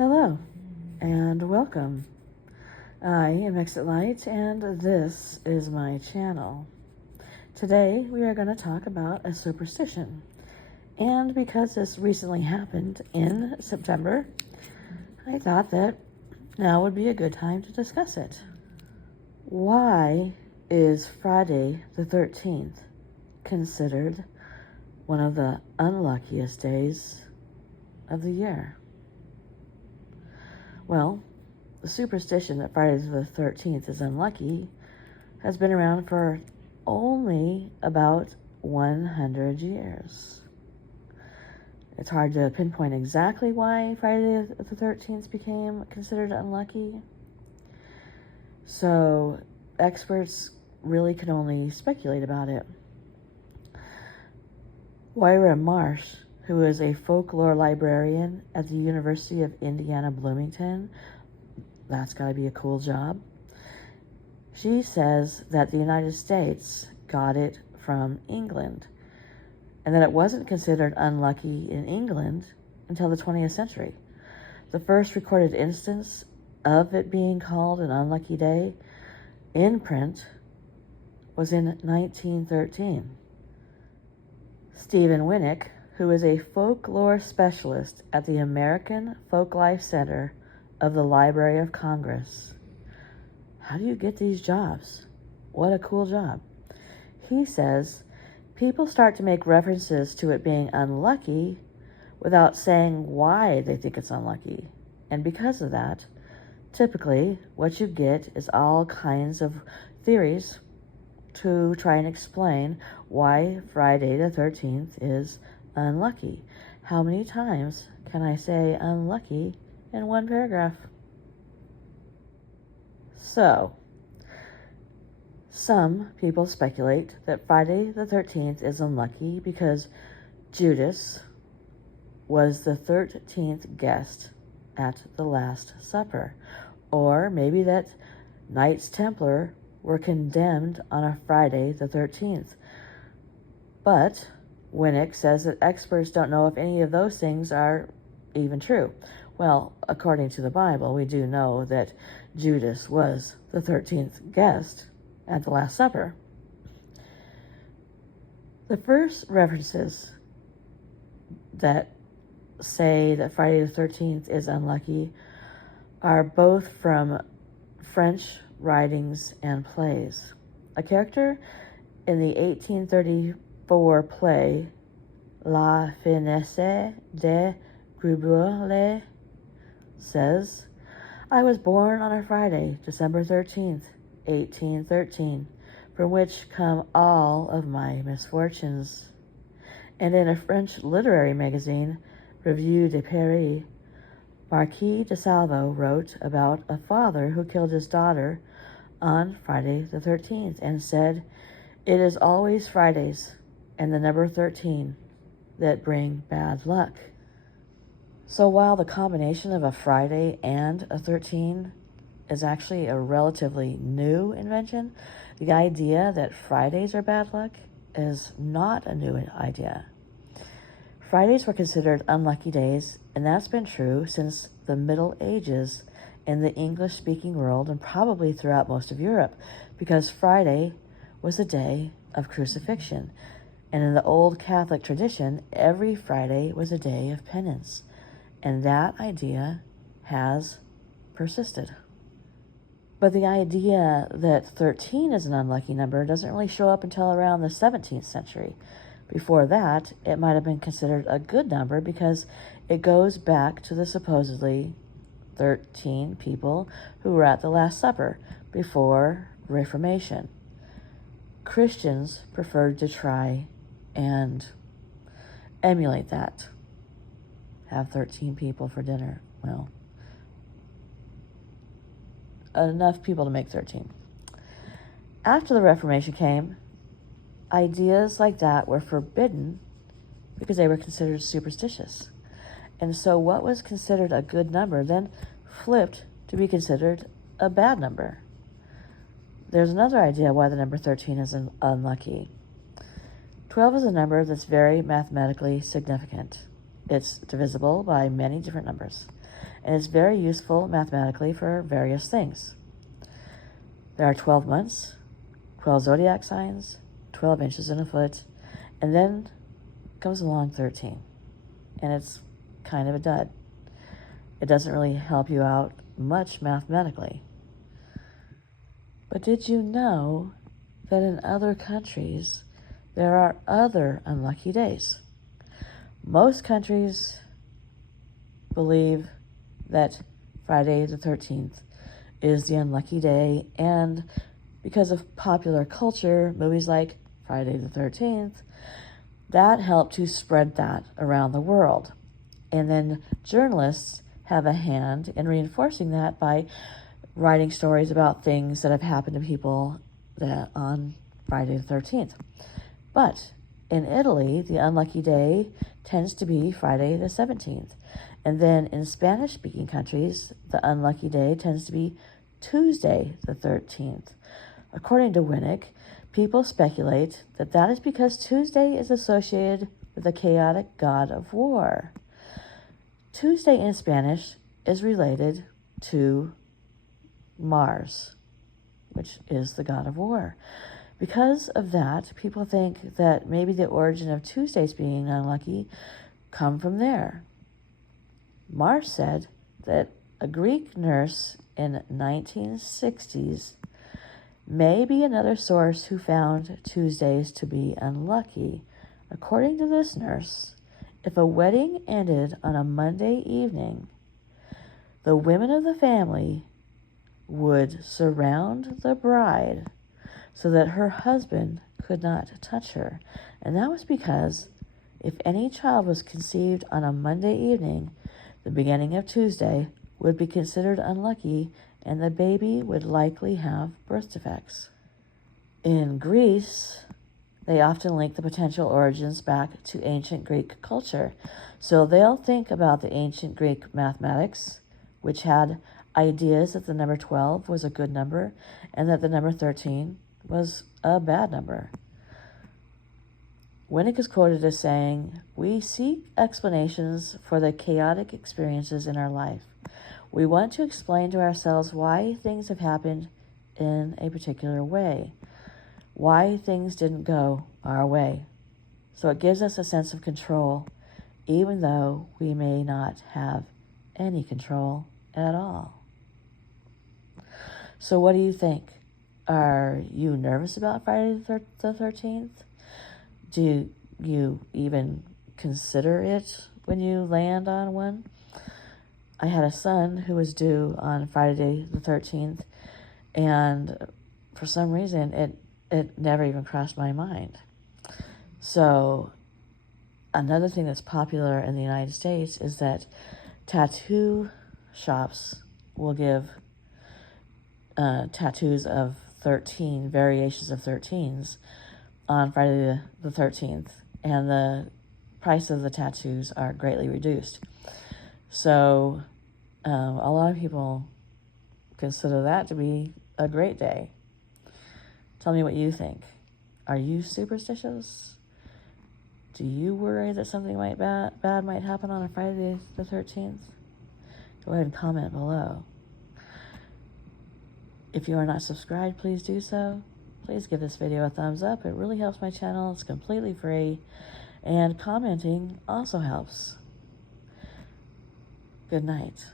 Hello, and welcome. I am Exit Light, and this is my channel. Today, we are going to talk about a superstition. And because this recently happened in September, I thought that now would be a good time to discuss it. Why is Friday the 13th considered one of the unluckiest days of the year? Well, the superstition that Friday the 13th is unlucky has been around for only about 100 years. It's hard to pinpoint exactly why Friday the 13th became considered unlucky. So experts really can only speculate about it. Moira Marsh, who is a folklore librarian at the University of Indiana Bloomington, that's got to be a cool job. She says that the United States got it from England, and that it wasn't considered unlucky in England until the 20th century. The first recorded instance of it being called an unlucky day in print was in 1913. Stephen Winnick, who is a folklore specialist at the American Folklife Center of the Library of Congress. How do you get these jobs? What a cool job. He says people start to make references to it being unlucky without saying why they think it's unlucky. And because of that, typically what you get is all kinds of theories to try and explain why Friday the 13th is unlucky. How many times can I say unlucky in one paragraph? So, some people speculate that Friday the 13th is unlucky because Judas was the 13th guest at the Last Supper, or maybe that Knights Templar were condemned on a Friday the 13th. But Winnick says that experts don't know if any of those things are even true. Well, according to the Bible, we do know that Judas was the 13th guest at the Last Supper. The first references that say that Friday the 13th is unlucky are both from French writings and plays. A character in the 1834 play La Finesse de Gribouille says, I was born on a Friday, December 13th, 1813, from which come all of my misfortunes. And in a French literary magazine, Revue de Paris, Marquis de Salvo wrote about a father who killed his daughter on Friday the 13th and said, it is always Fridays and the number 13 that bring bad luck. So while the combination of a Friday and a 13 is actually a relatively new invention, the idea that Fridays are bad luck is not a new idea. Fridays were considered unlucky days, and that's been true since the Middle Ages in the English-speaking world and probably throughout most of Europe, because Friday was a day of crucifixion. And in the old Catholic tradition, every Friday was a day of penance. And that idea has persisted. But the idea that 13 is an unlucky number doesn't really show up until around the 17th century. Before that, it might have been considered a good number because it goes back to the supposedly 13 people who were at the Last Supper before Reformation. Christians preferred to try and emulate that. Have 13 people for dinner. Well, enough people to make 13. After the Reformation came, ideas like that were forbidden because they were considered superstitious. And so what was considered a good number then flipped to be considered a bad number. There's another idea why the number 13 is unlucky. 12 is a number that's very mathematically significant. It's divisible by many different numbers. and it's very useful mathematically for various things. There are 12 months, 12 zodiac signs, 12 inches in a foot, and then comes along 13. And it's kind of a dud. It doesn't really help you out much mathematically. But did you know that in other countries there are other unlucky days? Most countries believe that Friday the 13th is the unlucky day, and because of popular culture, movies like Friday the 13th, that helped to spread that around the world. And then journalists have a hand in reinforcing that by writing stories about things that have happened to people that on Friday the 13th. But in Italy, the unlucky day tends to be Friday the 17th. And then in Spanish-speaking countries, the unlucky day tends to be Tuesday the 13th. According to Winnick, people speculate that that is because Tuesday is associated with the chaotic god of war. Tuesday in Spanish is related to Mars, which is the god of war. Because of that, people think that maybe the origin of Tuesdays being unlucky come from there. Mars said that a Greek nurse in 1960s may be another source who found Tuesdays to be unlucky. According to this nurse, if a wedding ended on a Monday evening, the women of the family would surround the bride so that her husband could not touch her. And that was because if any child was conceived on a Monday evening, the beginning of Tuesday would be considered unlucky, and the baby would likely have birth defects. In Greece, they often link the potential origins back to ancient Greek culture. So they'll think about the ancient Greek mathematics, which had ideas that the number 12 was a good number and that the number 13 was a bad number. Winnick is quoted as saying, "We seek explanations for the chaotic experiences in our life. We want to explain to ourselves why things have happened in a particular way, why things didn't go our way. So it gives us a sense of control, even though we may not have any control at all." So what do you think? Are you nervous about Friday the 13th? Do you even consider it when you land on one? I had a son who was due on Friday the 13th, and for some reason it never even crossed my mind. So another thing that's popular in the United States is that tattoo shops will give tattoos of 13 variations of 13s on Friday the 13th, and the price of the tattoos are greatly reduced. So a lot of people consider that to be a great day. Tell me what you think. Are you superstitious? Do you worry that something bad might happen on a Friday the 13th? Go ahead and comment below. If you are not subscribed, please do so. Please give this video a thumbs up. It really helps my channel. It's completely free. And commenting also helps. Good night.